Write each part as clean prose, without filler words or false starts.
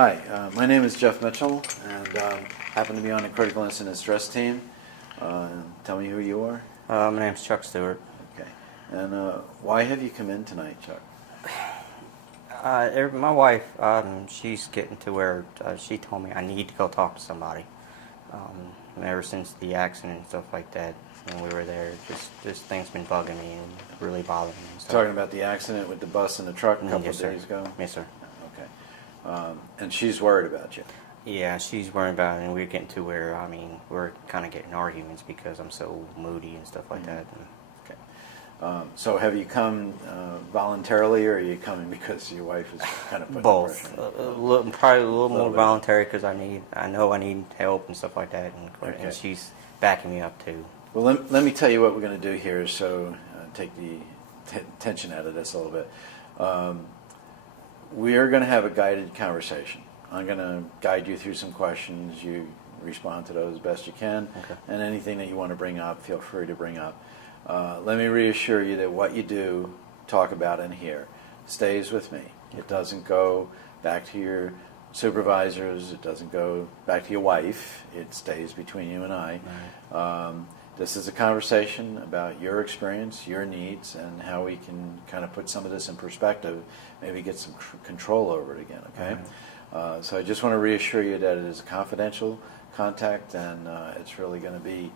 Hi, my name is Jeff Mitchell, and happen to be on the critical incident stress team. Tell me who you are. My name's Chuck Stewart. Okay, and why have you come in tonight, Chuck? My wife, she's getting to where she told me I need to go talk to somebody. Ever since the accident and stuff like that, when we were there, just things been bugging me and really bothering me. And stuff. Talking about the accident with the bus and the truck a couple Yes, of days ago? Yes, sir. Okay. And she's worried about you? Yeah, she's worried about it, and we're getting to where, we're kind of getting arguments because I'm so moody and stuff like that. Okay. So have you come voluntarily, or are you coming because your wife is kind of putting both? Probably a little more bit. voluntary because I know I need help and stuff like that, and she's backing me up too. Well, let me tell you what we're going to do here, so take the tension out of this a little bit. We are going to have a guided conversation. I'm going to guide you through some questions. You respond to those as best you can, okay. And anything that you want to bring up, feel free to bring up. Let me reassure you that what you do, talk about in here, stays with me. It doesn't go back to your supervisors. It doesn't go back to your wife. It stays between you and I. Right. This is a conversation about your experience, your needs, and how we can kind of put some of this in perspective, maybe get some control over it again, okay? Right. So I just want to reassure you that it is a confidential contact, and it's really going to be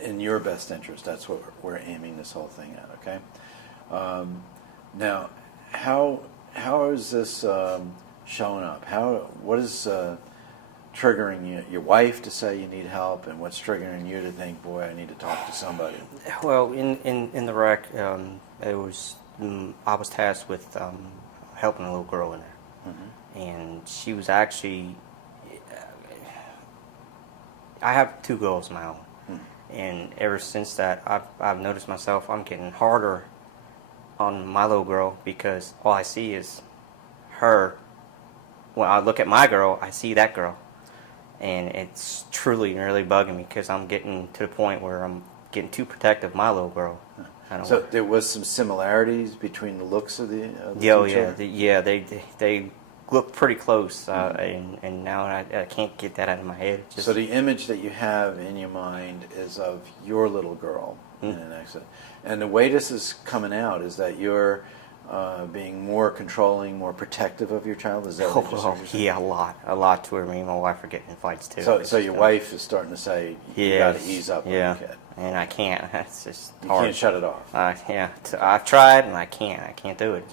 in your best interest. That's what we're aiming this whole thing at, okay? Now, how is this showing up? What is triggering your wife to say you need help, and what's triggering you to think, boy, I need to talk to somebody? Well, in the wreck, it was I was tasked with helping a little girl in there, and she was actually. I have 2 girls of my own, and ever since that, I've noticed myself I'm getting harder on my little girl because all I see is her. When I look at my girl, I see that girl. And it's truly really bugging me because I'm getting to the point where I'm getting too protective of my little girl. So there was some similarities between the looks of the they look pretty close, and now I can't get that out of my head. So the image that you have in your mind is of your little girl in an accident. And the way this is coming out is that you're being more controlling, more protective of your child? Is that what you're saying? Yeah, a lot to where me and my wife are getting in fights too. So your wife is starting to say, you got to ease up on your kid. And I can't. It's just you hard. Can't shut it off. I've tried and I can't do it.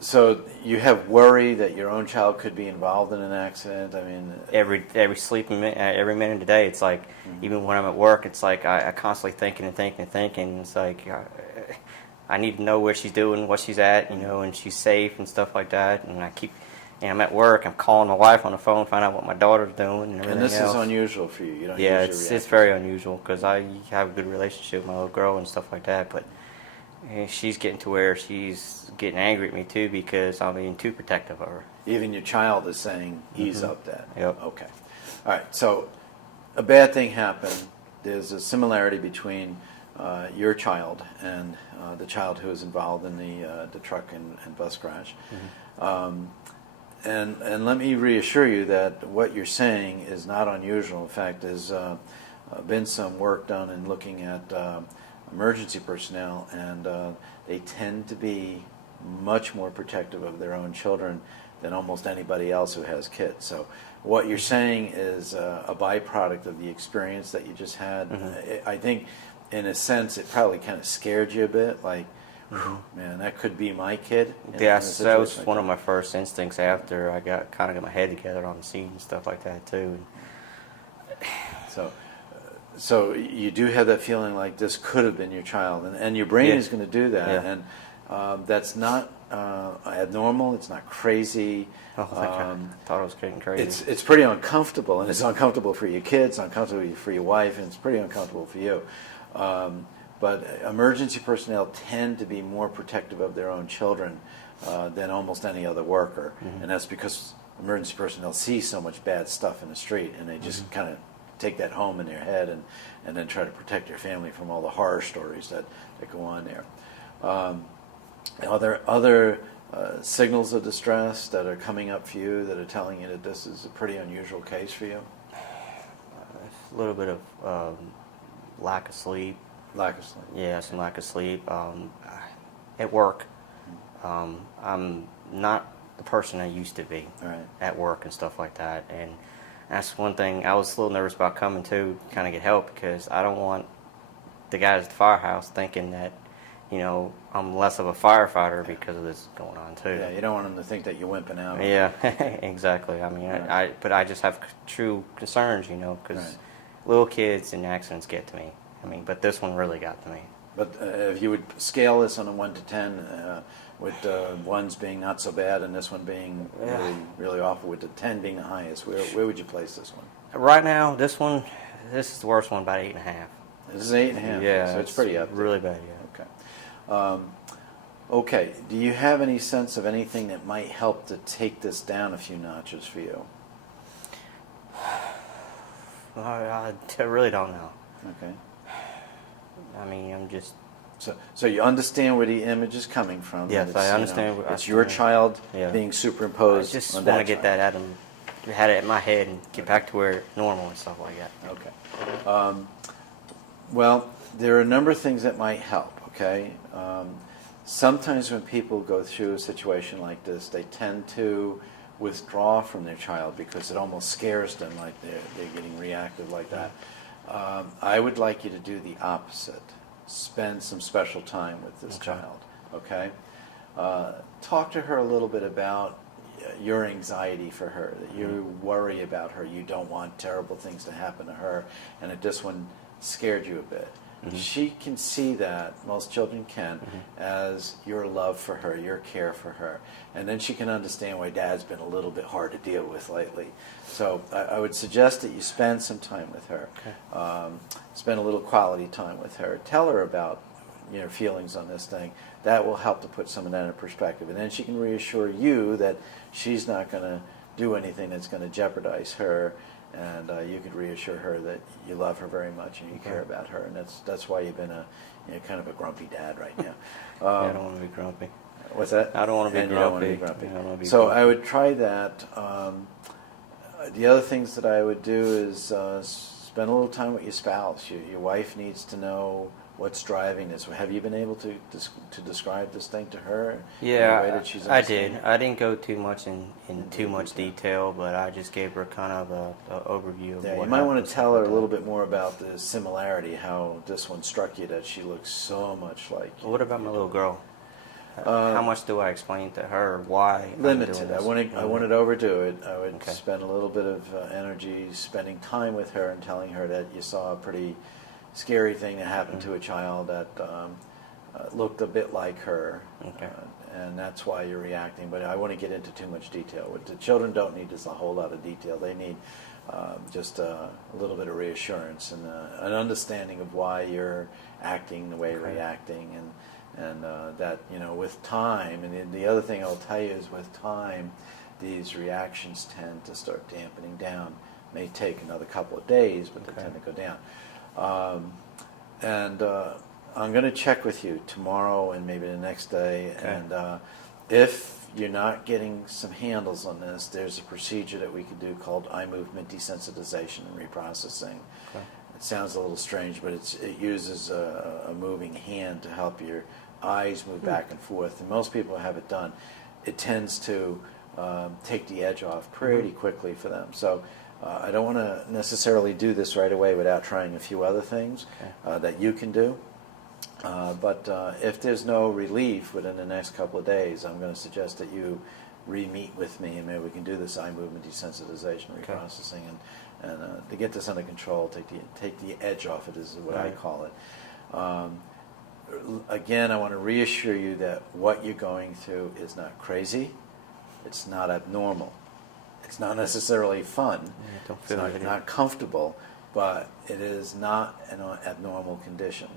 So you have worry that your own child could be involved in an accident? I mean, every minute of the day, it's like, even when I'm at work, it's like I constantly thinking. It's like I need to know where she's doing, what she's at, and she's safe and stuff like that. And I'm at work, I'm calling my wife on the phone, find out what my daughter's doing and everything And this else. is unusual for you. You don't it's very unusual because I have a good relationship with my little girl and stuff like that. But she's getting to where she's getting angry at me too because I'm being too protective of her. Even your child is saying, ease up that. Yep. Okay. All right. So a bad thing happened. There's a similarity between your child and the child who was involved in the truck and bus crash. And let me reassure you that what you're saying is not unusual. In fact, there's been some work done in looking at emergency personnel, and they tend to be much more protective of their own children than almost anybody else who has kids. So what you're saying is a byproduct of the experience that you just had. I think, in a sense, it probably kind of scared you a bit, like, man, that could be my kid. Yes, that was one of my first instincts after I got my head together on the scene and stuff like that too. So you do have that feeling like this could have been your child, and your brain is going to do that, and that's not abnormal. It's not crazy. I thought it was getting crazy. It's pretty uncomfortable, and it's uncomfortable for your kids, uncomfortable for your wife, and it's pretty uncomfortable for you. But emergency personnel tend to be more protective of their own children than almost any other worker, and that's because emergency personnel see so much bad stuff in the street, and they just kind of take that home in their head and then try to protect their family from all the horror stories that go on there. Other signals of distress that are coming up for you that are telling you that this is a pretty unusual case for you? A little bit of lack of sleep. Lack of sleep. Yeah, some lack of sleep. At work, I'm not the person I used to be Right. at work and stuff like that. And that's one thing I was a little nervous about coming to kind of get help, because I don't want the guys at the firehouse thinking that, you know, I'm less of a firefighter because of this going on too. Yeah, you don't want them to think that you're wimping out. Yeah, exactly. I mean, Right. but I just have true concerns, you know, because Right. little kids and accidents get to me. I mean, but this one really got to me. But if you would scale this on a 1 to 10, with ones being not so bad and this one being really, really awful, with the 10 being the highest, where would you place this one? Right now, this is the worst one, about 8.5. This is 8.5. Yeah, so it's pretty up there. really bad. Yeah. Okay. Okay. Do you have any sense of anything that might help to take this down a few notches for you? I really don't know. Okay. I mean, I'm just. So you understand where the image is coming from? Yes, I understand. It's your child being I superimposed. just on want to that get that out of, had it in my head and get back to where normal and stuff like that. Okay. Well, there are a number of things that might help. Okay. Sometimes when people go through a situation like this, they tend to withdraw from their child because it almost scares them, like they're getting reactive like that. I would like you to do the opposite. Spend some special time with this child. Okay. Talk to her a little bit about your anxiety for her, that you worry about her, you don't want terrible things to happen to her, and that this one scared you a bit. She can see that, most children can, as your love for her, your care for her. And then she can understand why Dad's been a little bit hard to deal with lately. So I would suggest that you spend some time with her. Spend a little quality time with her. Tell her about your feelings on this thing. That will help to put some of that in perspective. And then she can reassure you that she's not going to do anything that's going to jeopardize her. And you could reassure her that you love her very much and you care about her, and that's why you've been kind of a grumpy dad right now. I don't want to be grumpy. What's that? I don't want to be and grumpy. You don't want to be grumpy. I don't want to be so grumpy. I would try that. The other things that I would do is spend a little time with your spouse. Your wife needs to know what's driving this. Have you been able to describe this thing to her? Yeah, in a way that she's I did. understanding? I didn't go too much in too much detail, but I just gave her kind of a overview of Yeah, what you might want happened, to tell stuff her a like little that. bit more about the similarity, how this one struck you, that she looks so much like you. Well, what about my little girl? How much do I explain to her why I'm Limited. doing I this? wouldn't overdo it. I would Okay. spend a little bit of energy spending time with her and telling her that you saw a pretty scary thing that happened to a child that looked a bit like her. Okay. And that's why you're reacting. But I want to get into too much detail. What the children don't need is a whole lot of detail. They need just a little bit of reassurance and an understanding of why you're acting the way you're reacting, and that, with time. And then the other thing I'll tell you is, with time, these reactions tend to start dampening down. May take another couple of days, but they tend to go down. I'm going to check with you tomorrow and maybe the next day. Okay. And if you're not getting some handles on this, there's a procedure that we can do called eye movement desensitization and reprocessing. Okay. It sounds a little strange, but it uses a moving hand to help your eyes move back and forth. And most people have it done. It tends to take the edge off pretty quickly for them. So I don't want to necessarily do this right away without trying a few other things that you can do. But if there's no relief within the next couple of days, I'm going to suggest that you re-meet with me, and maybe we can do this eye movement desensitization, reprocessing, and to get this under control, take the edge off it is what I call it. Again, I want to reassure you that what you're going through is not crazy. It's not abnormal. It's not necessarily fun. Don't feel It's not comfortable, but it is not an abnormal condition.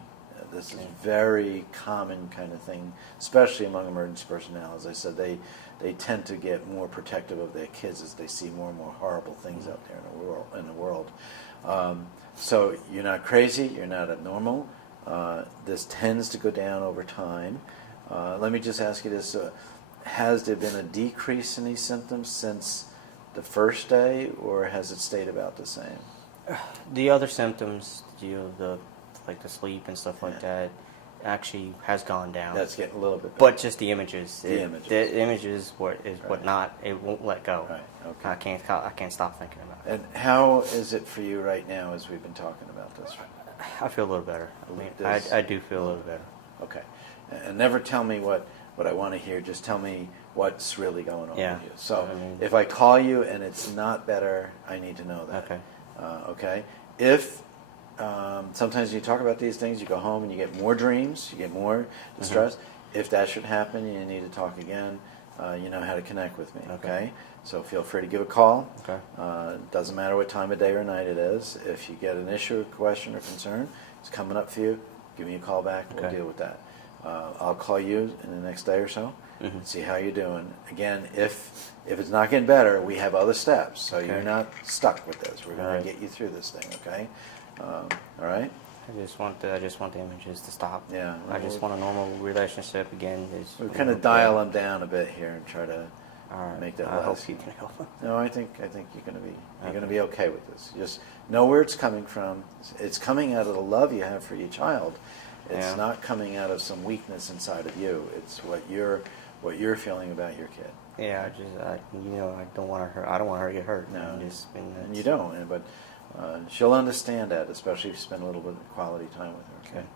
This is a very common kind of thing, especially among emergency personnel. As I said, they tend to get more protective of their kids as they see more and more horrible things out there in the world. So you're not crazy. You're not abnormal. This tends to go down over time. Let me just ask you this. has there been a decrease in these symptoms since the first day, or has it stayed about the same? The other symptoms, the like the sleep and stuff like Yeah. that, actually has gone down. That's getting a little bit better. But just the images. The images. The images what Right. not. It won't let go. Right, okay. I can't stop thinking about it. And how is it for you right now as we've been talking about this? I feel a little better. I mean, This- I do feel a little better. Okay. And never tell me what I want to hear. Just tell me what's really going on Yeah. with you. So I mean- if I call you and it's not better, I need to know that. Okay. Okay. If sometimes you talk about these things, you go home and you get more dreams, you get more distress. If that should happen, you need to talk again. You know how to connect with me. Okay. So feel free to give a call. Okay. Doesn't matter what time of day or night it is. If you get an issue, question, or concern, it's coming up for you. Give me a call back. We'll Okay. deal with that. I'll call you in the next day or so. Mhm. See how you're doing. Again, if it's not getting better, we have other steps. So Okay. you're not stuck with this. We're going Alright. to get you through this thing. Okay. All right. I just want the images to stop. Yeah, I just well, want a normal relationship again. We kind of dial them down a bit here and try to All right. make that I hope less. you can help. No, I think you're going to be Okay. going to be okay with this. Just know where it's coming from. It's coming out of the love you have for your child. It's Yeah. not coming out of some weakness inside of you. It's what you're feeling about your kid. Yeah, I don't want her. I don't want her to get hurt. No, And and you don't. But she'll understand that, especially if you spend a little bit of quality time with her. Okay.